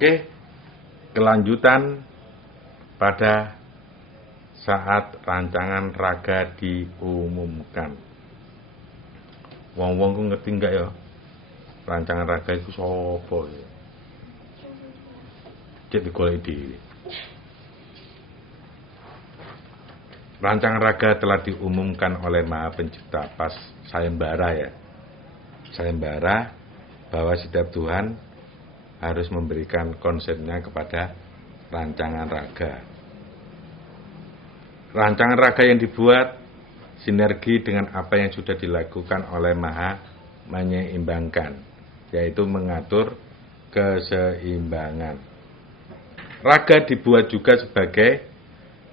Oke, kelanjutan pada saat rancangan raga diumumkan. Wong-wong ku ngerti enggak ya? Rancangan raga itu sapa ya? Cek digoleki dhewe. Rancangan raga telah diumumkan oleh Maha Pencipta pas sayembara ya. Sayembara bahwa setiap Tuhan harus memberikan konsennya kepada rancangan raga. Rancangan raga yang dibuat sinergi dengan apa yang sudah dilakukan oleh Maha Menyeimbangkan, yaitu mengatur keseimbangan. Raga dibuat juga sebagai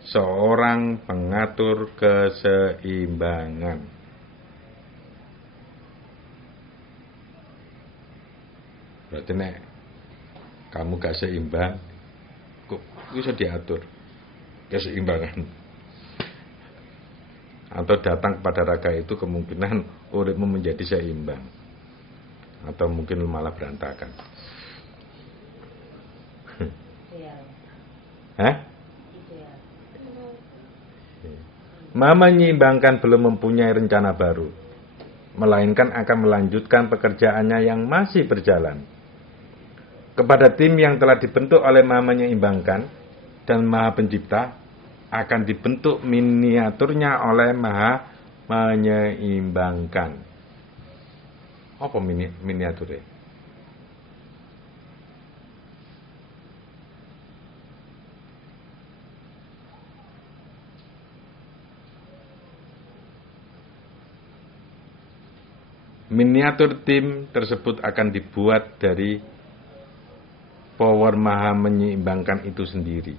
seorang pengatur keseimbangan. Berarti nek kamu gak seimbang, kok bisa diatur keseimbangan. Atau datang kepada raga itu kemungkinan uripmu menjadi seimbang, atau mungkin malah berantakan. Hah? Maha Menyeimbangkan belum mempunyai rencana baru, melainkan akan melanjutkan pekerjaannya yang masih berjalan. Kepada tim yang telah dibentuk oleh Maha Menyeimbangkan dan Maha Pencipta akan dibentuk miniaturnya oleh Maha Menyeimbangkan. Apa miniaturnya? Miniatur tim tersebut akan dibuat dari power Maha Menyeimbangkan itu sendiri.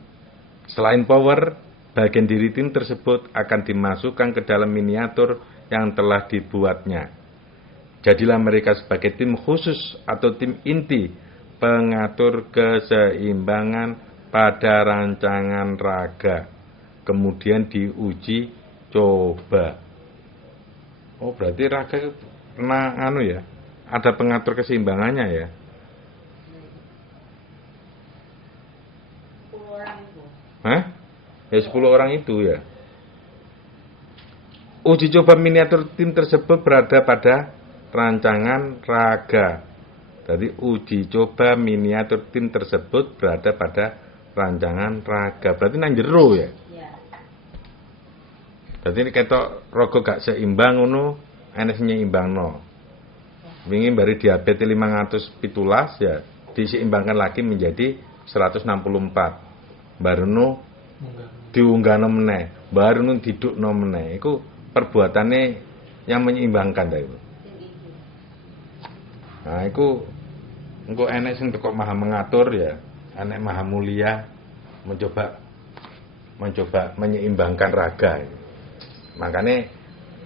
Selain power, bagian diri tim tersebut akan dimasukkan ke dalam miniatur yang telah dibuatnya. Jadilah mereka sebagai tim khusus atau tim inti pengatur keseimbangan pada rancangan raga. Kemudian diuji coba. Oh, berarti raga kena ya, ada pengatur keseimbangannya ya. 10 orang itu. Hah? Ya 10 orang itu ya. Uji coba miniatur tim tersebut berada pada rancangan raga. Jadi uji coba miniatur tim tersebut berada pada rancangan raga. Berarti nang jero ya. Ya. Jadi ketok raga gak seimbang ngono, enes nyeimbangno. Wingi bari diabetes 517 ya, diseimbangkan lagi menjadi 164. Baruno diunggahno meneh, baruno didukno meneh. Iku perbuatane yang menyeimbangkan ta iku. Nah, iku engko enek sing teko maha mengatur ya, enek maha mulia mencoba menyeimbangkan raga. Makanya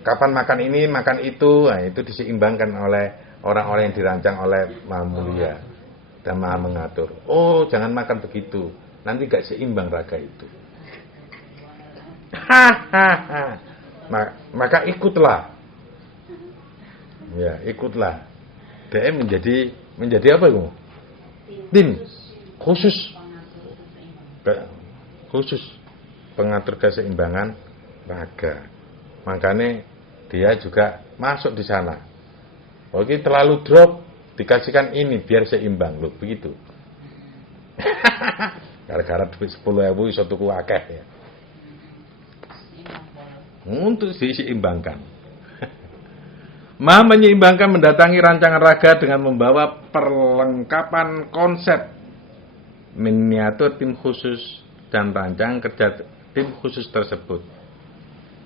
kapan makan ini, makan itu, nah itu diseimbangkan oleh orang-orang yang dirancang oleh Maha Mulia dan Maha Mengatur. Oh, jangan makan begitu, nanti gak seimbang raga itu. Maka ikutlah, ya ikutlah. DM menjadi apa itu? Tim khusus pengatur keseimbangan raga. Makanya dia juga masuk di sana. Oke, terlalu drop, dikasihkan ini biar seimbang loh, begitu. Gara-gara duit 10.000 iso tuku akeh ya. Untuk diseimbangkan. Maha Menyeimbangkan mendatangi rancangan raga dengan membawa perlengkapan konsep, miniatur tim khusus dan rancangan kerja tim khusus tersebut.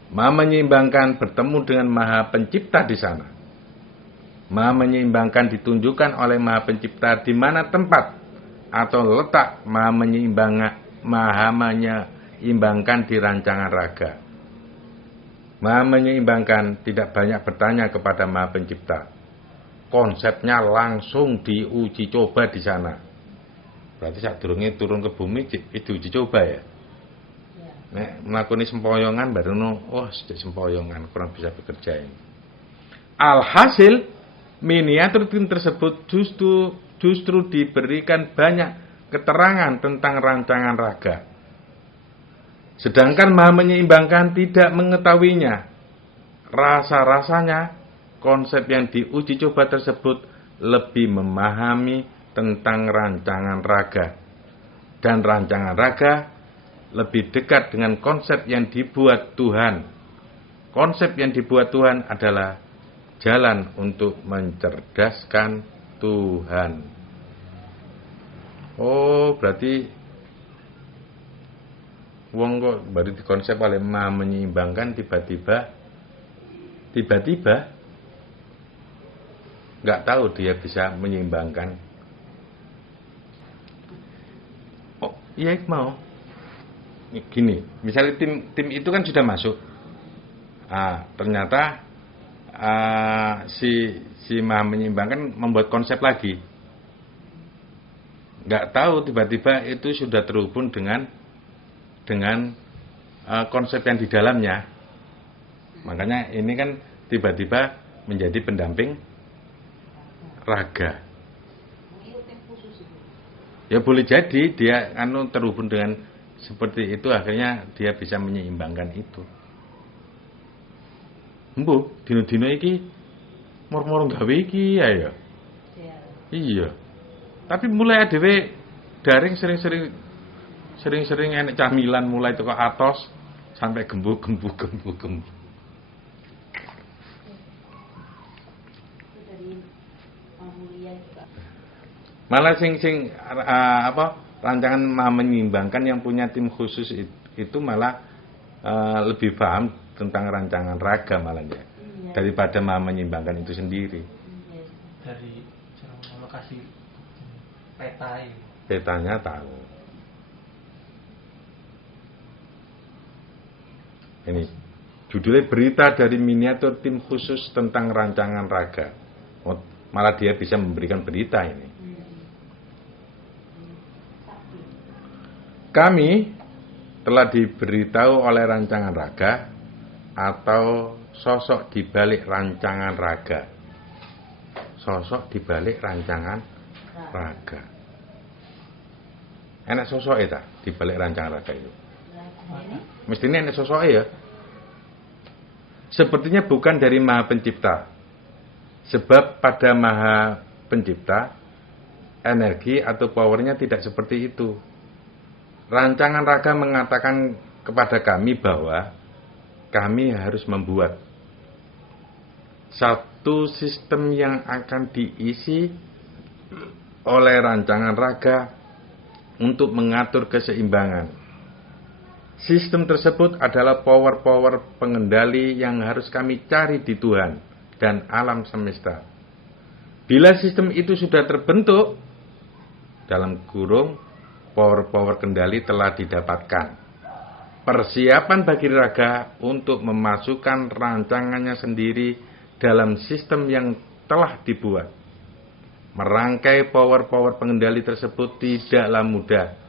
Maha Menyeimbangkan bertemu dengan Maha Pencipta di sana. Maha Menyeimbangkan ditunjukkan oleh Maha Pencipta di mana tempat atau letak Maha Menyeimbangkan di rancangan raga. Maha Menyeimbangkan tidak banyak bertanya kepada Maha Pencipta. Konsepnya langsung diuji coba di sana. Berarti sadurunge turun ke bumi itu uji coba ya. Nek melakukan sempoyongan baru sedek sempoyongan kurang bisa bekerja ini. Alhasil miniatur tim tersebut justru diberikan banyak keterangan tentang rancangan raga. Sedangkan Maha Menyeimbangkan tidak mengetahuinya. Rasa-rasanya konsep yang diuji coba tersebut lebih memahami tentang rancangan raga. Dan rancangan raga lebih dekat dengan konsep yang dibuat Tuhan. Konsep yang dibuat Tuhan adalah jalan untuk mencerdaskan Tuhan. Oh, berarti wong kok baru dikonsep oleh Maha Menyeimbangkan tiba-tiba nggak tahu dia bisa menyeimbangkan. Oh, iya mau. Gini, misalnya tim itu kan sudah masuk. Ternyata si Maha Menyeimbangkan membuat konsep lagi. Nggak tahu tiba-tiba itu sudah terhubung dengan konsep yang di dalamnya. Makanya ini kan tiba-tiba menjadi pendamping raga. Ya boleh jadi dia terhubung dengan seperti itu, akhirnya dia bisa menyeimbangkan itu. Embuh, dino-dino iki mor-mor gawe iki ya. Iya. Tapi mulai adewe daring sering-sering enek camilan mulai teko atos sampai gembu. Malah rancangan Maha Menyeimbangkan yang punya tim khusus itu malah lebih paham tentang rancangan raga malahnya daripada Maha Menyeimbangkan itu sendiri. Dari lokasi petanya tahu. Ini judulnya berita dari miniatur tim khusus tentang rancangan raga. Malah dia bisa memberikan berita ini. Kami telah diberitahu oleh rancangan raga atau sosok di balik rancangan raga. Sosok di balik rancangan raga. Enak sosok itu di balik rancangan raga itu. Mestinya enak sosok ya. Sepertinya bukan dari Maha Pencipta. Sebab pada Maha Pencipta energi atau powernya tidak seperti itu. Rancangan raga mengatakan kepada kami bahwa kami harus membuat satu sistem yang akan diisi oleh rancangan raga untuk mengatur keseimbangan. Sistem tersebut adalah power-power pengendali yang harus kami cari di Tuhan dan alam semesta. Bila sistem itu sudah terbentuk, dalam kurung power-power kendali telah didapatkan. Persiapan bagi raga untuk memasukkan rancangannya sendiri dalam sistem yang telah dibuat. Merangkai power-power pengendali tersebut tidaklah mudah.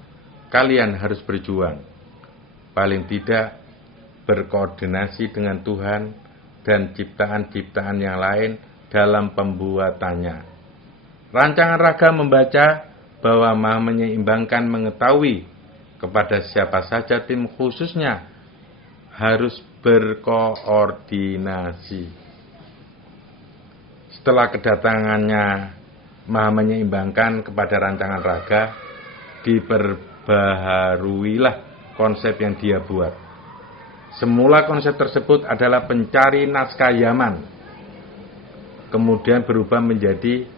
Kalian harus berjuang. Paling tidak berkoordinasi dengan Tuhan dan ciptaan-ciptaan yang lain dalam pembuatannya. Rancangan raga membaca bahwa Maha Menyeimbangkan mengetahui kepada siapa saja tim khususnya harus berkoordinasi. Setelah kedatangannya Maha Menyeimbangkan kepada rancangan raga, diperbaharuilah konsep yang dia buat. Semula konsep tersebut adalah pencari naskah Yaman, kemudian berubah menjadi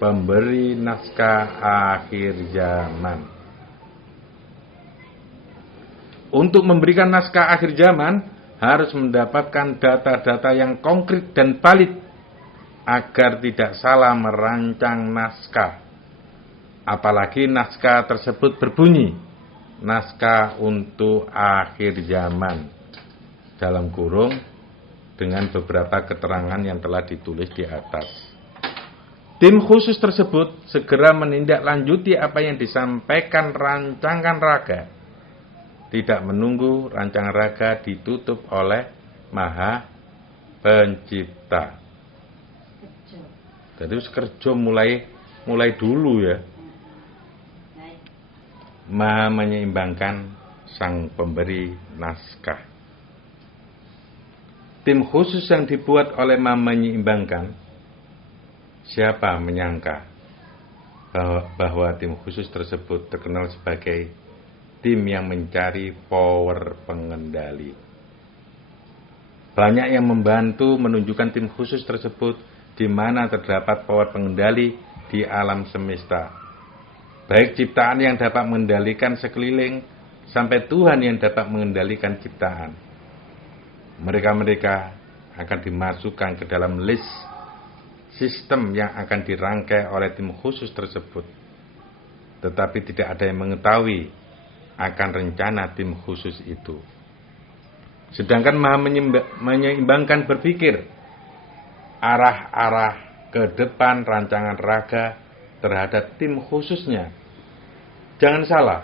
pemberi naskah akhir zaman. Untuk memberikan naskah akhir zaman harus mendapatkan data-data yang konkret dan valid agar tidak salah merancang naskah. Apalagi naskah tersebut berbunyi naskah untuk akhir zaman dalam kurung dengan beberapa keterangan yang telah ditulis di atas. Tim khusus tersebut segera menindaklanjuti apa yang disampaikan rancangan raga. Tidak menunggu rancangan raga ditutup oleh Maha Pencipta. Jadi kerja mulai dulu ya. Maha menyeimbangkan sang pemberi naskah. Tim khusus yang dibuat oleh Maha menyeimbangkan, siapa menyangka bahwa tim khusus tersebut terkenal sebagai tim yang mencari power pengendali. Banyak yang membantu menunjukkan tim khusus tersebut di mana terdapat power pengendali di alam semesta. Baik ciptaan yang dapat mengendalikan sekeliling, sampai Tuhan yang dapat mengendalikan ciptaan. Mereka-mereka akan dimasukkan ke dalam list sistem yang akan dirangkai oleh tim khusus tersebut. Tetapi tidak ada yang mengetahui akan rencana tim khusus itu. Sedangkan Maha menyeimbangkan berpikir arah-arah ke depan rancangan raga terhadap tim khususnya. Jangan salah,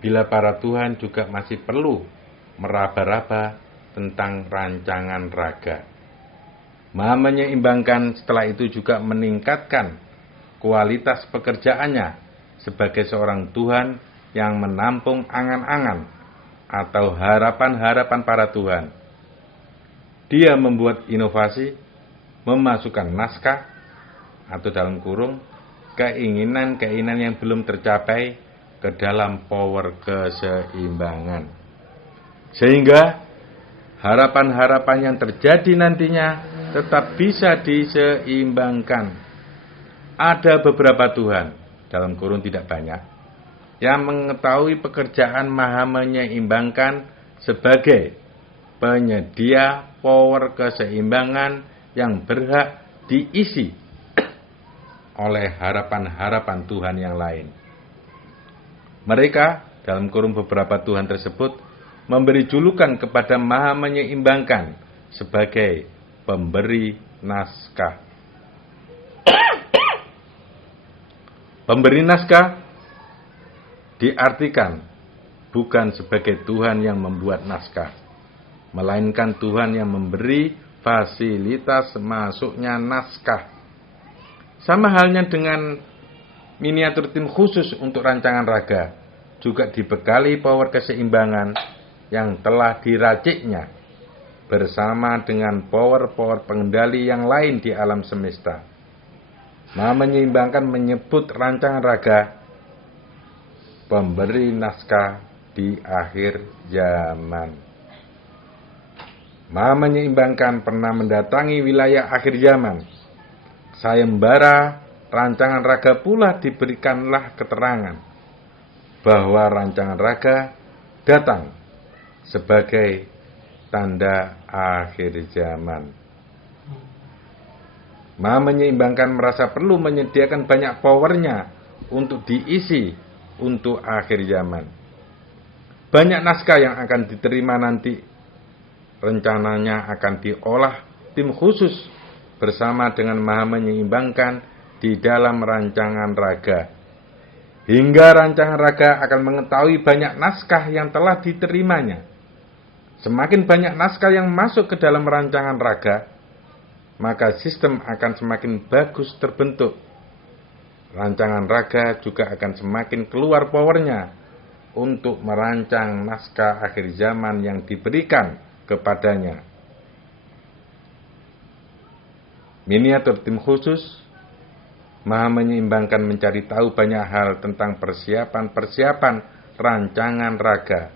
bila para Tuhan juga masih perlu meraba-raba tentang rancangan raga. Maha menyeimbangkan setelah itu juga meningkatkan kualitas pekerjaannya sebagai seorang Tuhan yang menampung angan-angan atau harapan-harapan para Tuhan. Dia membuat inovasi, memasukkan naskah atau dalam kurung keinginan-keinginan yang belum tercapai ke dalam power keseimbangan. Sehingga harapan-harapan yang terjadi nantinya tetap bisa diseimbangkan. Ada beberapa Tuhan, dalam kurung tidak banyak, yang mengetahui pekerjaan Maha menyeimbangkan sebagai penyedia power keseimbangan yang berhak diisi oleh harapan-harapan Tuhan yang lain. Mereka, dalam kurung beberapa Tuhan tersebut, memberi julukan kepada Maha menyeimbangkan sebagai pemberi naskah. Pemberi naskah diartikan bukan sebagai Tuhan yang membuat naskah, melainkan Tuhan yang memberi fasilitas masuknya naskah. Sama halnya dengan miniatur tim khusus untuk rancangan raga, juga dibekali power keseimbangan yang telah diraciknya bersama dengan power-power pengendali yang lain di alam semesta. Maha menyeimbangkan menyebut rancangan raga pemberi naskah di akhir zaman. Maha menyeimbangkan pernah mendatangi wilayah akhir zaman. Sayembara rancangan raga pula diberikanlah keterangan bahwa rancangan raga datang sebagai tanda akhir zaman. Maha menyeimbangkan merasa perlu menyediakan banyak powernya untuk diisi untuk akhir zaman. Banyak naskah yang akan diterima nanti rencananya akan diolah tim khusus bersama dengan Maha menyeimbangkan di dalam rancangan raga. Hingga rancangan raga akan mengetahui banyak naskah yang telah diterimanya. Semakin banyak naskah yang masuk ke dalam rancangan raga, maka sistem akan semakin bagus terbentuk. Rancangan raga juga akan semakin keluar powernya untuk merancang naskah akhir zaman yang diberikan kepadanya. Miniatur tim khusus Maha menyeimbangkan mencari tahu banyak hal tentang persiapan-persiapan rancangan raga.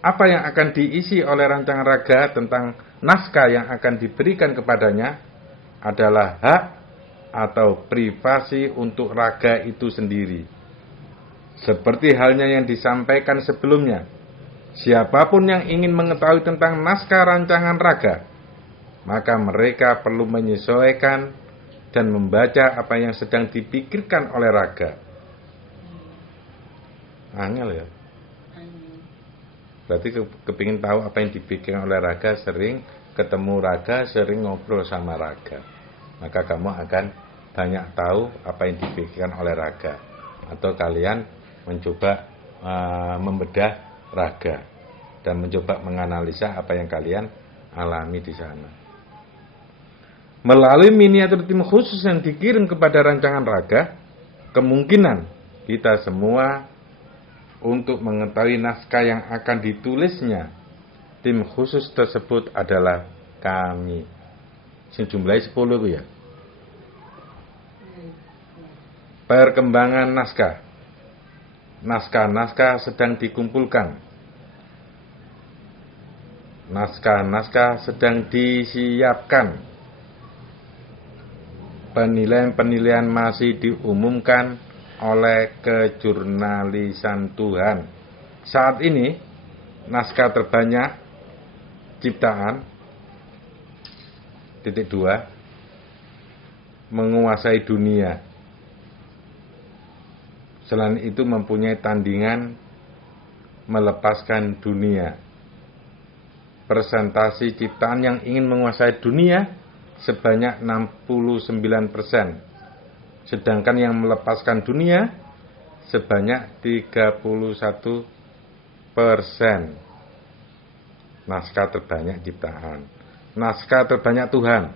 Apa yang akan diisi oleh rancangan raga tentang naskah yang akan diberikan kepadanya adalah hak atau privasi untuk raga itu sendiri. Seperti halnya yang disampaikan sebelumnya, siapapun yang ingin mengetahui tentang naskah rancangan raga, maka mereka perlu menyesuaikan dan membaca apa yang sedang dipikirkan oleh raga. Angel ya. Berarti kepingin tahu apa yang dipikirkan oleh raga, sering ketemu raga, sering ngobrol sama raga. Maka kamu akan banyak tahu apa yang dipikirkan oleh raga. Atau kalian mencoba membedah raga dan mencoba menganalisa apa yang kalian alami di sana. Melalui miniatur tim khusus yang dikirim kepada rancangan raga, kemungkinan kita semua untuk mengetahui naskah yang akan ditulisnya tim khusus tersebut adalah kami. Sing jumlahnya 10 itu ya. Perkembangan naskah. Naskah-naskah sedang dikumpulkan. Naskah-naskah sedang disiapkan. Penilaian-penilaian masih diumumkan oleh kejurnalisan Tuhan. Saat ini, naskah terbanyak ciptaan titik 2 menguasai dunia. Selain itu mempunyai tandingan melepaskan dunia. Persentase ciptaan yang ingin menguasai dunia sebanyak 69%. Sedangkan yang melepaskan dunia sebanyak 31%. Naskah terbanyak ciptaan. Naskah terbanyak Tuhan.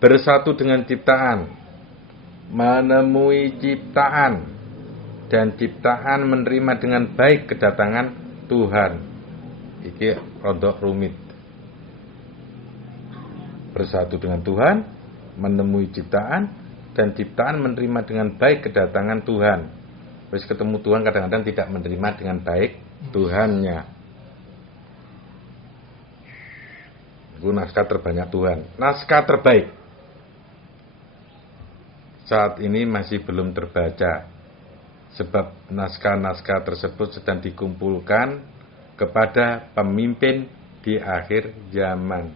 Bersatu dengan ciptaan. Menemui ciptaan. Dan ciptaan menerima dengan baik kedatangan Tuhan. Iki rodok rumit. Bersatu dengan Tuhan, menemui ciptaan, dan ciptaan menerima dengan baik kedatangan Tuhan. Terus ketemu Tuhan kadang-kadang tidak menerima dengan baik Tuhannya. Itu naskah terbanyak Tuhan. Naskah terbaik saat ini masih belum terbaca, sebab naskah-naskah tersebut sedang dikumpulkan kepada pemimpin di akhir zaman.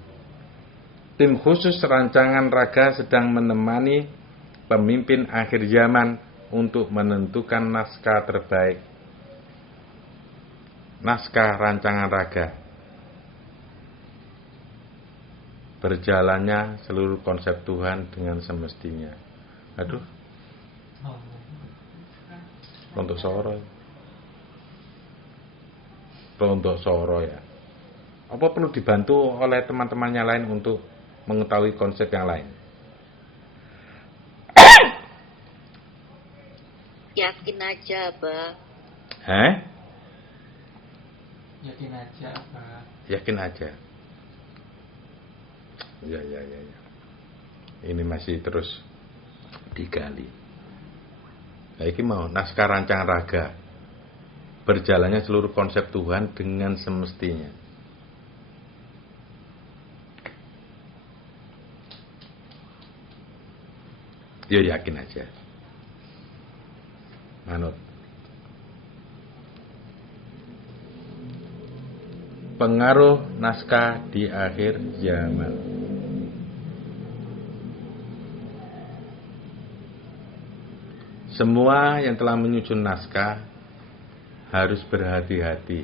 Tim khusus rancangan raga sedang menemani pemimpin akhir zaman untuk menentukan naskah terbaik. Naskah rancangan raga. Berjalannya seluruh konsep Tuhan dengan semestinya. Aduh, rontok soro ya. Apa perlu dibantu oleh teman-temannya lain untuk mengetahui konsep yang lain? Yakin aja, Abah. Yakin aja, Abah. Yakin aja. Ya. Ini masih terus digali. Nah, ini mau naskah rancangan raga. Berjalannya seluruh konsep Tuhan dengan semestinya. Ya yakin aja. Manut. Pengaruh naskah di akhir zaman. Semua yang telah menyusun naskah harus berhati-hati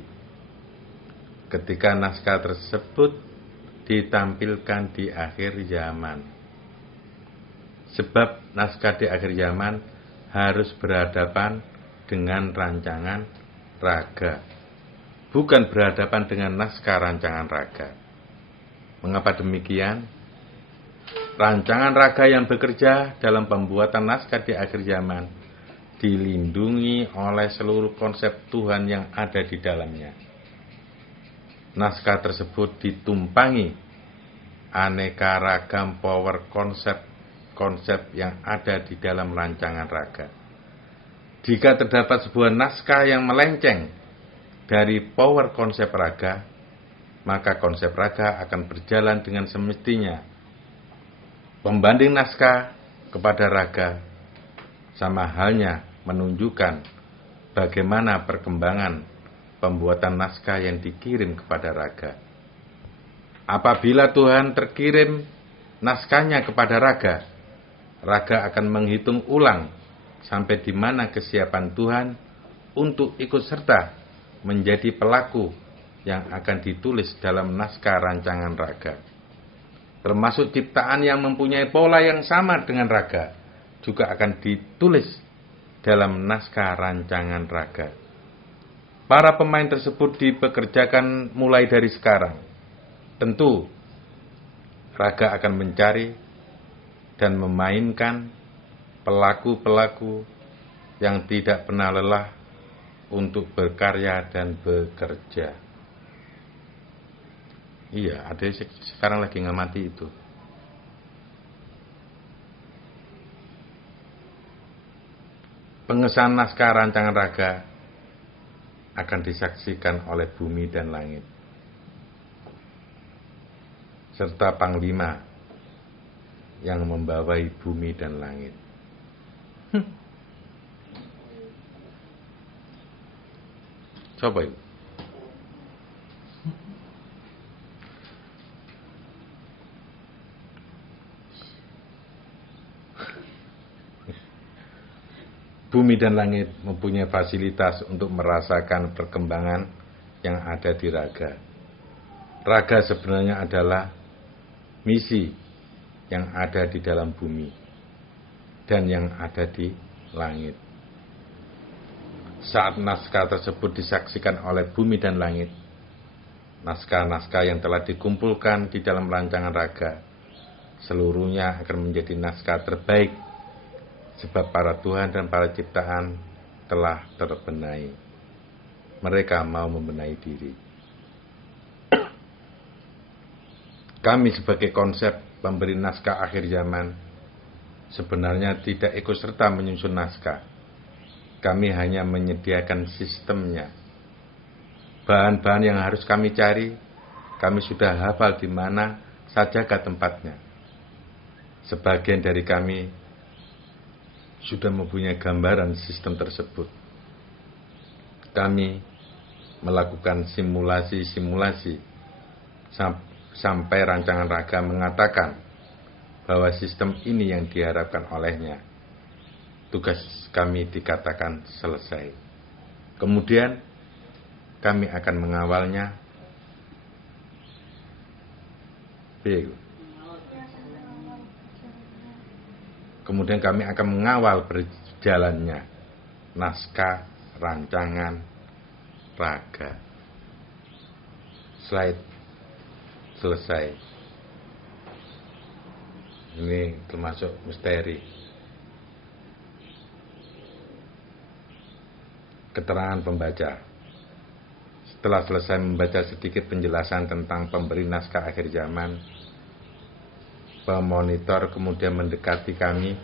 ketika naskah tersebut ditampilkan di akhir zaman. Sebab naskah di akhir zaman harus berhadapan dengan rancangan raga, bukan berhadapan dengan naskah rancangan raga. Mengapa demikian? Rancangan raga yang bekerja dalam pembuatan naskah di akhir zaman dilindungi oleh seluruh konsep Tuhan yang ada di dalamnya. Naskah tersebut ditumpangi aneka ragam power konsep yang ada di dalam rancangan raga. Jika terdapat sebuah naskah yang melenceng dari power konsep raga, maka konsep raga akan berjalan dengan semestinya. Pembanding naskah kepada raga sama halnya menunjukkan bagaimana perkembangan pembuatan naskah yang dikirim kepada raga. Apabila Tuhan terkirim naskahnya kepada raga, raga akan menghitung ulang sampai di mana kesiapan Tuhan untuk ikut serta menjadi pelaku yang akan ditulis dalam naskah rancangan raga. Termasuk ciptaan yang mempunyai pola yang sama dengan raga juga akan ditulis dalam naskah rancangan raga. Para pemain tersebut dipekerjakan mulai dari sekarang. Tentu, raga akan mencari dan memainkan pelaku-pelaku yang tidak pernah lelah untuk berkarya dan bekerja. Iya, ada sekarang lagi ngamati itu. Pengesahan naskah rancangan raga akan disaksikan oleh bumi dan langit, serta panglima yang membawai bumi dan langit. Coba itu. Bumi dan langit mempunyai fasilitas untuk merasakan perkembangan yang ada di raga. Raga sebenarnya adalah misi yang ada di dalam bumi dan yang ada di langit. Saat naskah tersebut disaksikan oleh bumi dan langit, naskah-naskah yang telah dikumpulkan di dalam rancangan raga seluruhnya akan menjadi naskah terbaik, sebab para Tuhan dan para ciptaan telah terbenahi. Mereka mau membenahi diri. Kami sebagai konsep pemberi naskah akhir zaman sebenarnya tidak ikut serta menyusun naskah. Kami hanya menyediakan sistemnya. Bahan-bahan yang harus kami cari, kami sudah hafal di mana saja ke tempatnya. Sebagian dari kami sudah mempunyai gambaran sistem tersebut. Kami melakukan simulasi-simulasi sampai rancangan raga mengatakan bahwa sistem ini yang diharapkan olehnya. Tugas kami dikatakan selesai. Kemudian kami akan mengawalnya. Kemudian kami akan mengawal berjalannya naskah rancangan raga. Slide selesai. Ini termasuk misteri. Keterangan pembaca. Setelah selesai membaca sedikit penjelasan tentang pemberi naskah akhir zaman, pemonitor kemudian mendekati kami.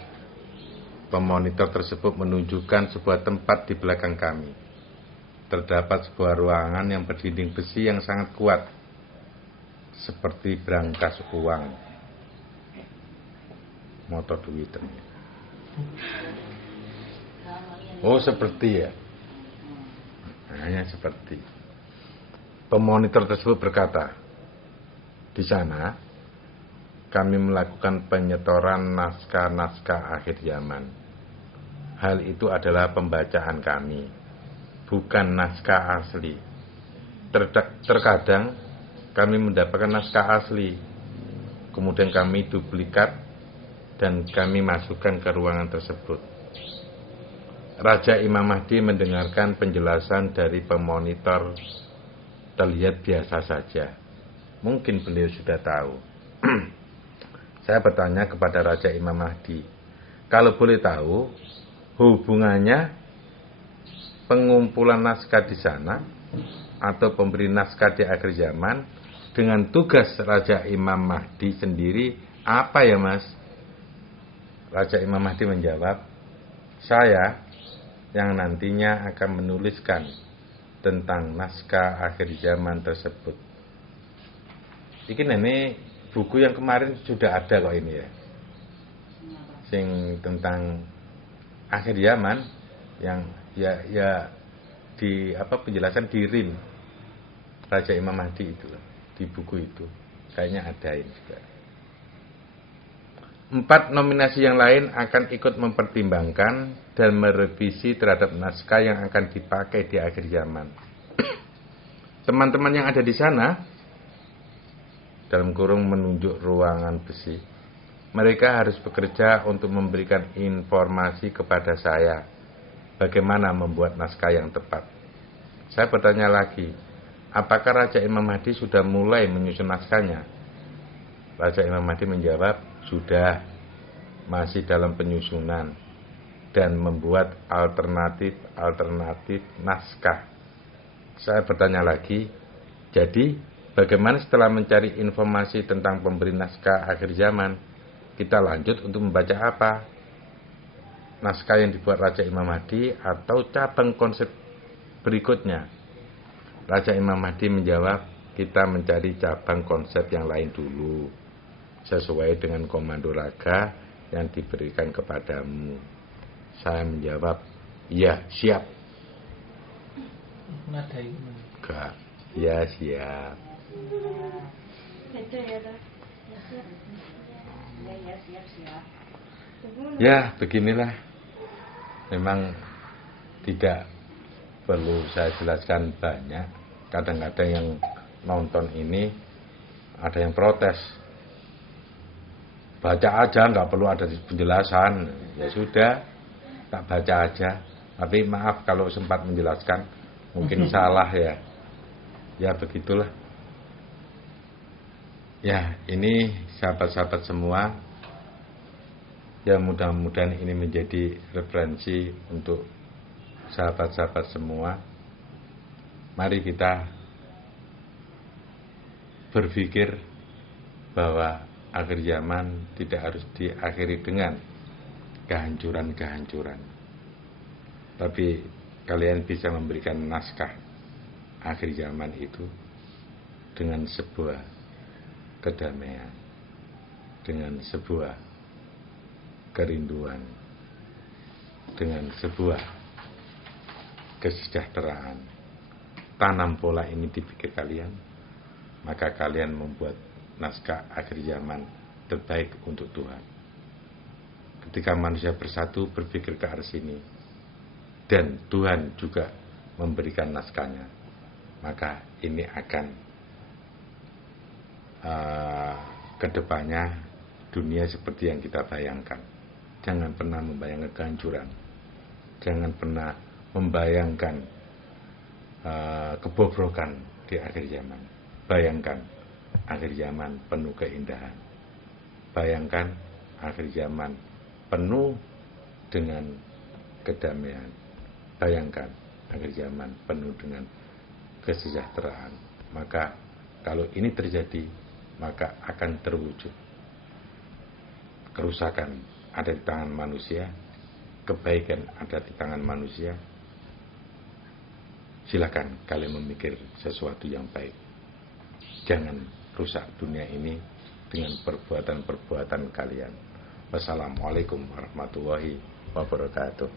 Pemonitor tersebut menunjukkan sebuah tempat di belakang kami. Terdapat sebuah ruangan yang berdinding besi yang sangat kuat, seperti brankas uang. Motor duit. Oh, seperti ya. Hanya seperti. Pemonitor tersebut berkata, di sana kami melakukan penyetoran naskah-naskah akhir zaman. Hal itu adalah pembacaan kami, bukan naskah asli. Terkadang kami mendapatkan naskah asli, kemudian kami duplikat dan kami masukkan ke ruangan tersebut. Raja Imam Mahdi mendengarkan penjelasan dari pemonitor, terlihat biasa saja. Mungkin beliau sudah tahu. Saya bertanya kepada Raja Imam Mahdi, kalau boleh tahu, hubungannya pengumpulan naskah di sana atau pemberi naskah di akhir zaman dengan tugas Raja Imam Mahdi sendiri apa ya, Mas? Raja Imam Mahdi menjawab, saya yang nantinya akan menuliskan tentang naskah akhir zaman tersebut. Ini buku yang kemarin sudah ada kok ini ya. Sing tentang akhir zaman yang ya di penjelasan di Rim Raja Imam Mahdi itu di buku itu. Kayaknya ada ini juga. 4 nominasi yang lain akan ikut mempertimbangkan dan merevisi terhadap naskah yang akan dipakai di akhir zaman. Teman-teman yang ada di sana, dalam kurung menunjuk ruangan besi, mereka harus bekerja untuk memberikan informasi kepada saya bagaimana membuat naskah yang tepat. Saya bertanya lagi, apakah Raja Imam Mahdi sudah mulai menyusun naskahnya? Raja Imam Mahdi menjawab, sudah, masih dalam penyusunan. dan membuat alternatif naskah. Saya bertanya lagi, jadi bagaimana setelah mencari informasi tentang pemberi naskah akhir zaman, kita lanjut untuk membaca apa? Naskah yang dibuat Raja Imam Mahdi atau cabang konsep berikutnya? Raja Imam Mahdi menjawab, kita mencari cabang konsep yang lain dulu, sesuai dengan komando raga yang diberikan kepadamu. Saya menjawab, ya siap. Nada itu. Enggak, ya siap. Ya beginilah. Memang tidak perlu saya jelaskan banyak. Kadang-kadang yang nonton ini ada yang protes, baca aja nggak perlu ada penjelasan. Ya sudah, tak baca aja. Tapi maaf kalau sempat menjelaskan mungkin salah ya. Ya begitulah. Ya ini sahabat-sahabat semua, ya mudah-mudahan ini menjadi referensi untuk sahabat-sahabat semua. Mari kita berpikir bahwa akhir zaman tidak harus diakhiri dengan kehancuran-kehancuran, tapi kalian bisa memberikan naskah akhir zaman itu dengan sebuah kedamaian, dengan sebuah kerinduan, dengan sebuah kesejahteraan. Tanam pola ini di pikir kalian, maka kalian membuat naskah akhir zaman terbaik untuk Tuhan. Ketika manusia bersatu berpikir ke arah sini dan Tuhan juga memberikan naskahnya, maka ini akan kedepannya dunia seperti yang kita bayangkan. Jangan pernah membayangkan kehancuran, jangan pernah membayangkan kebobrokan di akhir zaman. Bayangkan akhir zaman penuh keindahan, bayangkan akhir zaman penuh dengan kedamaian, bayangkan akhir zaman penuh dengan kesejahteraan. Maka kalau ini terjadi, maka akan terwujud. Kerusakan ada di tangan manusia, kebaikan ada di tangan manusia. Silakan kalian memikir sesuatu yang baik. Jangan rusak dunia ini dengan perbuatan-perbuatan kalian. Wassalamualaikum warahmatullahi wabarakatuh.